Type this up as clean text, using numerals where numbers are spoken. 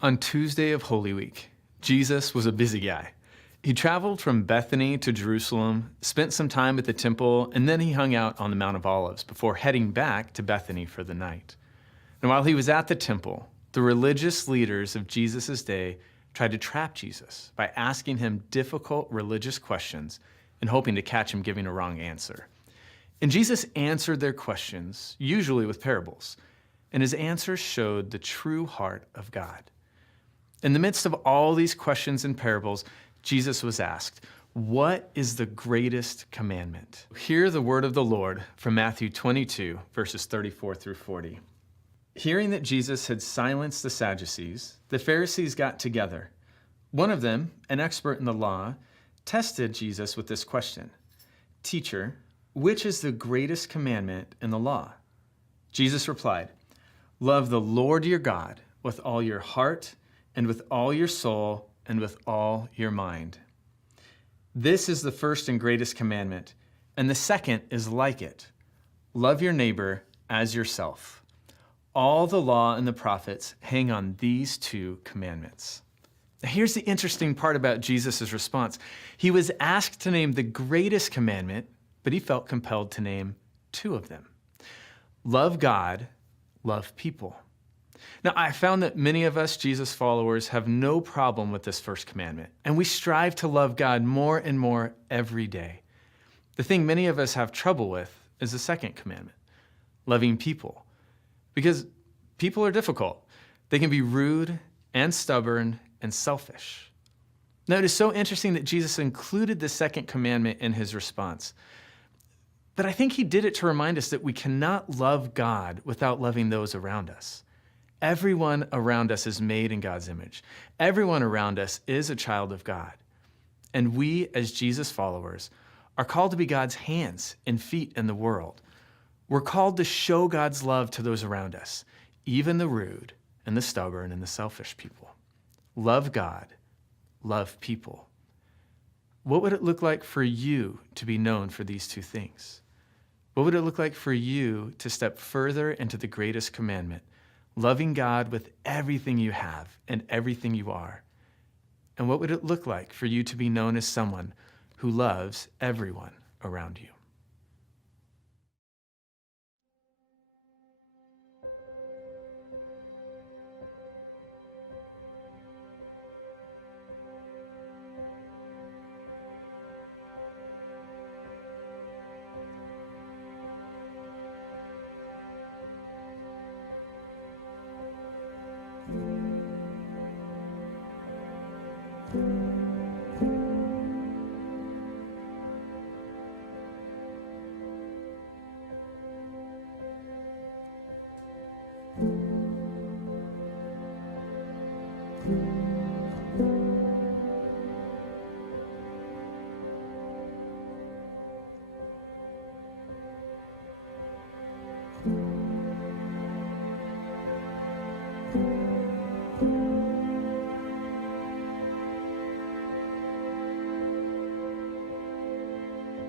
On Tuesday of Holy Week, Jesus was a busy guy. He traveled from Bethany to Jerusalem, spent some time at the temple, and then he hung out on the Mount of Olives before heading back to Bethany for the night. And while he was at the temple, the religious leaders of Jesus' day tried to trap Jesus by asking him difficult religious questions and hoping to catch him giving a wrong answer. And Jesus answered their questions, usually with parables, and his answers showed the true heart of God. In the midst of all these questions and parables, Jesus was asked, "What is the greatest commandment?" Hear the word of the Lord from Matthew 22, verses 34 through 40. Hearing that Jesus had silenced the Sadducees, the Pharisees got together. One of them, an expert in the law, tested Jesus with this question, "Teacher, which is the greatest commandment in the law?" Jesus replied, "Love the Lord your God with all your heart and with all your soul and with all your mind. This is the first and greatest commandment, and the second is like it. Love your neighbor as yourself. All the law and the prophets hang on these two commandments." Now, here's the interesting part about Jesus' response. He was asked to name the greatest commandment, but he felt compelled to name two of them. Love God, love people. Now, I found that many of us Jesus followers have no problem with this first commandment, and we strive to love God more and more every day. The thing many of us have trouble with is the second commandment, loving people, because people are difficult. They can be rude and stubborn and selfish. Now, it is so interesting that Jesus included the second commandment in his response. But I think he did it to remind us that we cannot love God without loving those around us. Everyone around us is made in God's image. Everyone around us is a child of God. And we, as Jesus followers, are called to be God's hands and feet in the world. We're called to show God's love to those around us, even the rude and the stubborn and the selfish people. Love God, love people. What would it look like for you to be known for these two things? What would it look like for you to step further into the greatest commandment, loving God with everything you have and everything you are? And what would it look like for you to be known as someone who loves everyone around you?